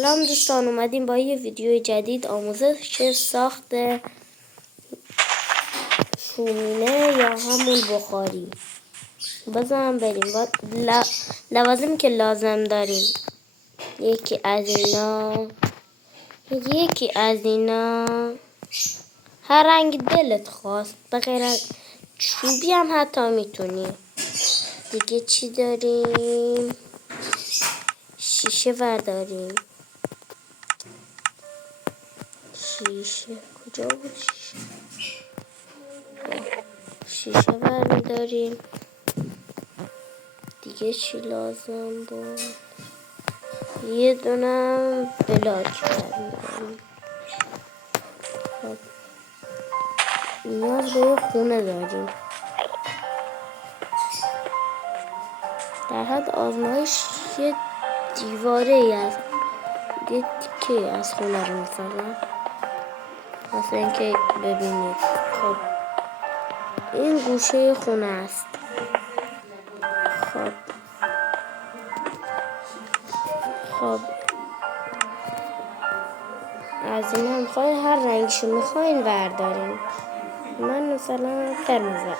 سلام دوستان، اومدیم با یه ویدیو جدید آموزش ساخت شومینه یا همون بخاری. بزنم بریم. لوازمی که لازم داریم یکی از اینا هر رنگ دلت خواست، بغیر از چوبی هم حتی میتونی. دیگه چی داریم؟ شیشه برداریم. شیشه کجا بود؟ شیشه برداریم. دیگه چی لازم بود؟ یه دونم بلاک برداریم. خب نیاز به یه خونه داریم. در حد آزمایش یه دیواره ای از یه تیکه از خونه رو میسازم واسه اینکه ببینید. خب این گوشه خونه است. خب از این هم میخواین هر رنگشو میخواین برداریم. من مثلا قرمز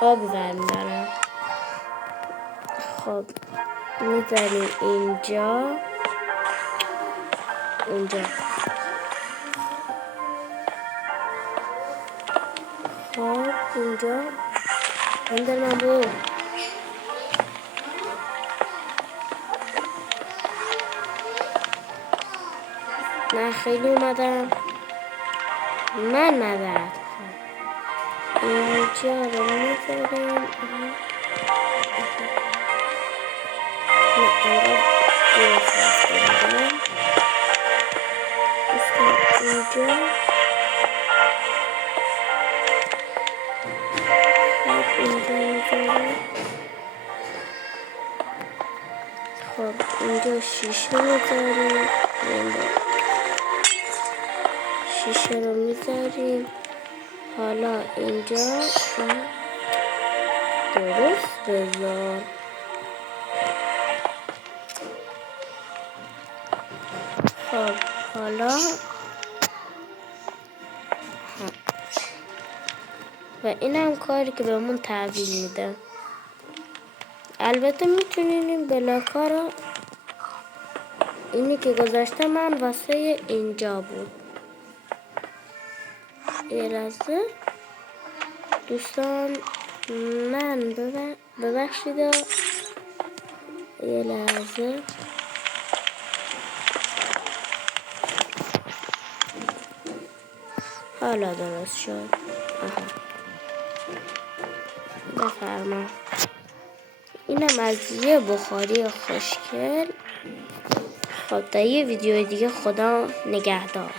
آبی برمیدارم. خب میذاریم اینجا. خب اینجا اندر من بود. نه خیلی اومدم. من ندارد. اینجا رو میذاریم. اینجا خب اینجا شیشه میذاریم. شیشه رو میذاریم. حالا اینجا درست بذار. خب حالا و این هم کاری که بهمون تحویل میده. البته میتونیم این بلاک‌ها رو، اینی که گذاشته من واسه اینجا بود. یه لحظه دوستان، من ببخشید یه لحظه. حالا درست شد. بفرما. اینم از یه بخاری خوشگل. خب تا یه ویدیو دیگه، خدا نگهدار.